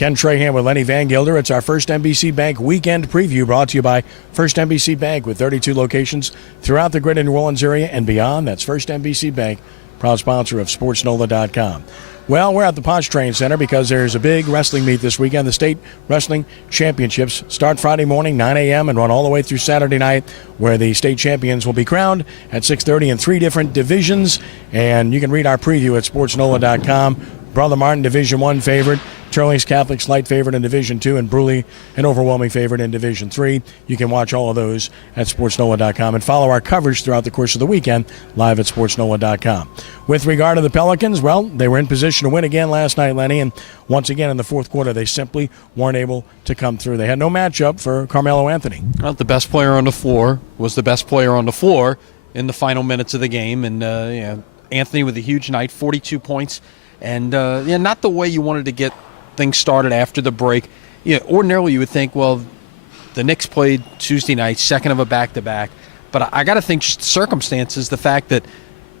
Ken Trahan with Lenny Vangilder. It's our First NBC Bank weekend preview brought to you by First NBC Bank with 32 locations throughout the greater New Orleans area and beyond. That's First NBC Bank, proud sponsor of SportsNola.com. Well, we're at the Pontchartrain Center because there's a big wrestling meet this weekend. The State Wrestling Championships start Friday morning, 9 a.m., and run all the way through Saturday night, where the state champions will be crowned at 6:30 in 3 different divisions. And you can read our preview at SportsNola.com. Brother Martin, Division I favorite. Turley's Catholic, slight favorite in Division II, and Bruley, an overwhelming favorite in Division III. You can watch all of those at SportsNola.com and follow our coverage throughout the course of the weekend live at SportsNola.com. With regard to the Pelicans, well, they were in position to win again last night, Lenny, and once again in the fourth quarter, they simply weren't able to come through. They had no matchup for Carmelo Anthony. Well, the best player on the floor was the best player on the floor in the final minutes of the game, and Anthony with a huge night, 42 points, and not the way you wanted to get things started after the break. Ordinarily you would think, well, the Knicks played Tuesday night, second of a back-to-back. But I got to think just circumstances, the fact that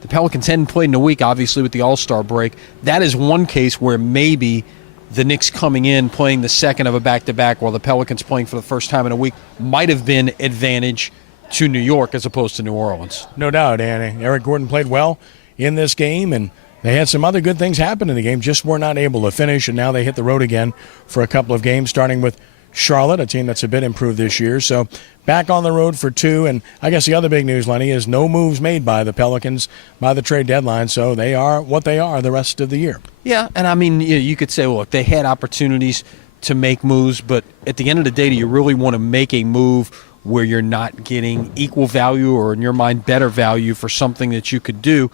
the Pelicans hadn't played in a week, obviously with the All-Star break, that is one case where maybe the Knicks coming in, playing the second of a back-to-back while the Pelicans playing for the first time in a week might have been advantage to New York as opposed to New Orleans. No doubt, and Eric Gordon played well in this game, and they had some other good things happen in the game, just were not able to finish, and now they hit the road again for a couple of games, starting with Charlotte, a team that's a bit improved this year. So back on the road for 2, and I guess the other big news, Lenny, is no moves made by the Pelicans by the trade deadline, so they are what they are the rest of the year. Yeah, and I mean, you could say, look, they had opportunities to make moves, but at the end of the day, do you really want to make a move where you're not getting equal value or, in your mind, better value for something that you could do?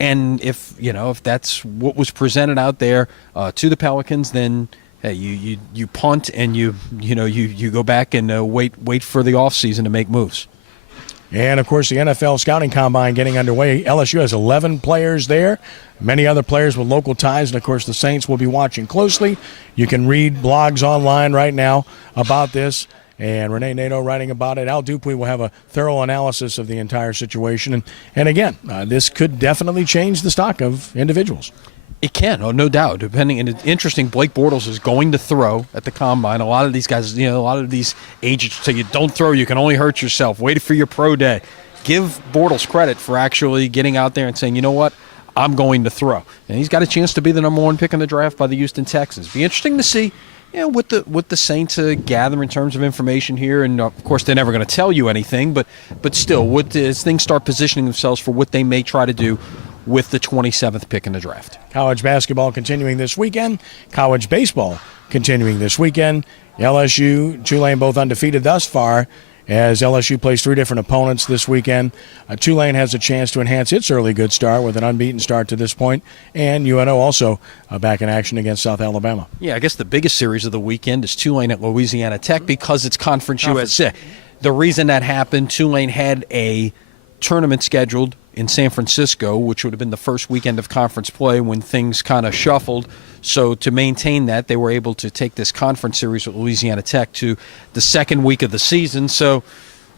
And if that's what was presented out there to the Pelicans, then hey, you punt and you go back and wait for the offseason to make moves. And of course, the NFL scouting combine getting underway. LSU has 11 players there, many other players with local ties, and of course, the Saints will be watching closely. You can read blogs online right now about this. And Renee Nato writing about it. Al Dupuy will have a thorough analysis of the entire situation. And again, this could definitely change the stock of individuals. It can, no doubt. Depending, and it's interesting, Blake Bortles is going to throw at the combine. A lot of these guys, a lot of these agents say, you don't throw, you can only hurt yourself. Wait for your pro day. Give Bortles credit for actually getting out there and saying, you know what, I'm going to throw. And he's got a chance to be the number 1 pick in the draft by the Houston Texans. Be interesting to see. What the Saints gather in terms of information here, and of course they're never going to tell you anything, but still, as things start positioning themselves for what they may try to do with the 27th pick in the draft. College basketball continuing this weekend. College baseball continuing this weekend. LSU, Tulane both undefeated thus far, as LSU plays 3 different opponents this weekend. Tulane has a chance to enhance its early good start with an unbeaten start to this point, and UNO also back in action against South Alabama. Yeah, I guess the biggest series of the weekend is Tulane at Louisiana Tech because it's Conference USA. The reason that happened, Tulane had a tournament scheduled in San Francisco, which would have been the first weekend of conference play when things kind of shuffled. So to maintain that, they were able to take this conference series with Louisiana Tech to the second week of the season. So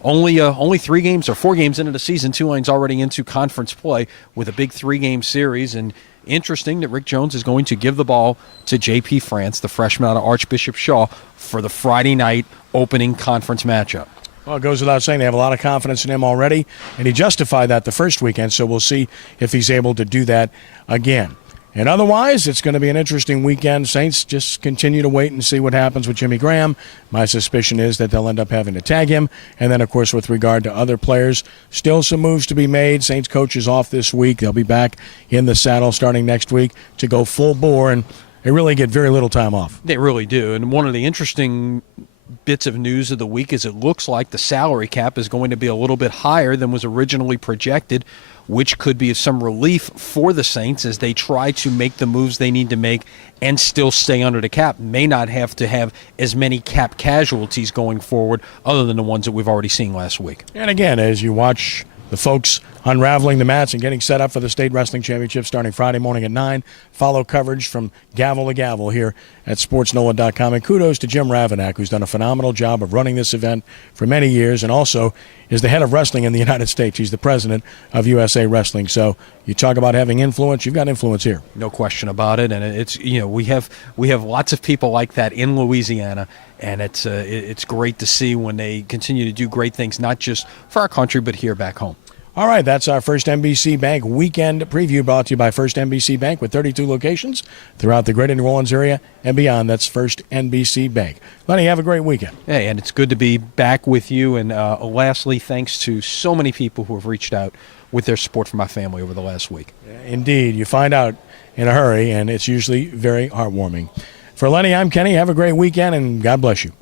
only 3 games or 4 games into the season, Tulane's already into conference play with a big 3-game series. And interesting that Rick Jones is going to give the ball to J.P. France, the freshman out of Archbishop Shaw, for the Friday night opening conference matchup. Well, it goes without saying they have a lot of confidence in him already, and he justified that the first weekend, so we'll see if he's able to do that again. And otherwise, it's going to be an interesting weekend. Saints just continue to wait and see what happens with Jimmy Graham. My suspicion is that they'll end up having to tag him. And then, of course, with regard to other players, still some moves to be made. Saints coach is off this week. They'll be back in the saddle starting next week to go full bore, and they really get very little time off. They really do. And one of the interesting bits of news of the week is it looks like the salary cap is going to be a little bit higher than was originally projected, which could be some relief for the Saints as they try to make the moves they need to make and still stay under the cap. May not have to have as many cap casualties going forward other than the ones that we've already seen last week. And again, as you watch the folks unraveling the mats and getting set up for the State Wrestling Championship starting Friday morning at 9. Follow coverage from gavel to gavel here at SportsNola.com. And kudos to Jim Ravanack, who's done a phenomenal job of running this event for many years and also is the head of wrestling in the United States. He's the president of USA Wrestling. So you talk about having influence, you've got influence here. No question about it. And it's, we have lots of people like that in Louisiana, and it's great to see when they continue to do great things, not just for our country, but here back home. All right, that's our First NBC Bank weekend preview brought to you by First NBC Bank with 32 locations throughout the greater New Orleans area and beyond. That's First NBC Bank. Lenny, have a great weekend. Hey, and it's good to be back with you. And lastly, thanks to so many people who have reached out with their support for my family over the last week. Indeed, you find out in a hurry, and it's usually very heartwarming. For Lenny, I'm Kenny. Have a great weekend, and God bless you.